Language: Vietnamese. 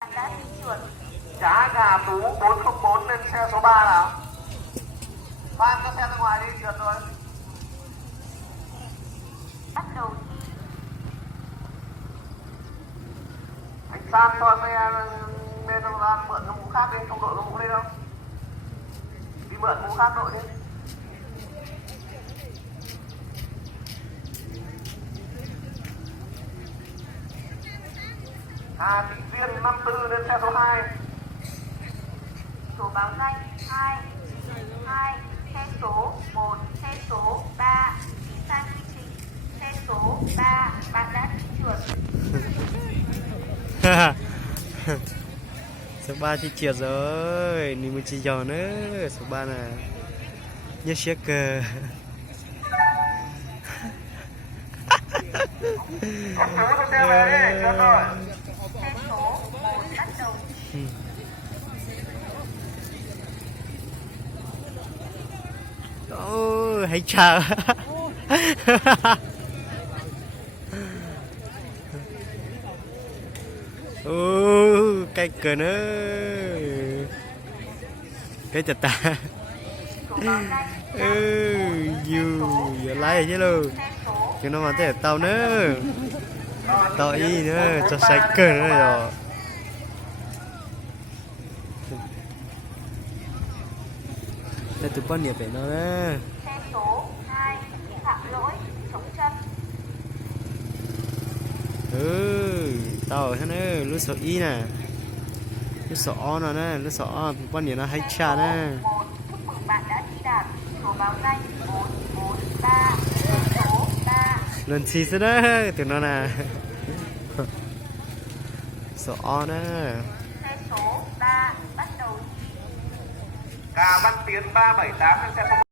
đã di chuyển. Trả gà Tú 404 lên xe số 3 nào. Ban cho xe ra ngoài đi, trượt rồi. Bắt đầu thi. Anh Sam cho xe lên ra mượn cái mũ khác đi, không đội cái mũ lên đâu. Đi mượn mũ khác đội đi. Hà Thị Duyên 54 lên xe số 2. Số báo danh 2, 2, xe số 1, xe số 3, chỉ sai quy trình, xe số 3, bạn đã di chuyển. Số 3 chỉ trượt rồi, ni mới chỉ giò nữa, số 3 nè. Nhớ chiếc cờ. Có Tú cho xe về đi, trượt rồi. Xe số 1 bắt đầu. Ôi, hãy chào. Ô, cái cờ nữa. Cái chật ta. Số báo danh Dù, giờ lái chứ luôn. xe số Chứ nó mà thế tao nữa. Tao y nữa, cho sai cờ nữa rồi. Đây tụi con nhập về nó đó. xe số 2, phạm lỗi, chống chân. Tao ở thế nữa, lúc số y nè. Lúc số o nó nè, lúc số o, tụi con nhập nó hay chà nè. 1, chúc mừng bạn đã thi đạt. Số báo danh 443, xe số 3. Lần chi thế đó, tụi nó nè. Số o nè. Xe số 3 bắt đầu. Gà Văn Tiến 378 lên xe số 1.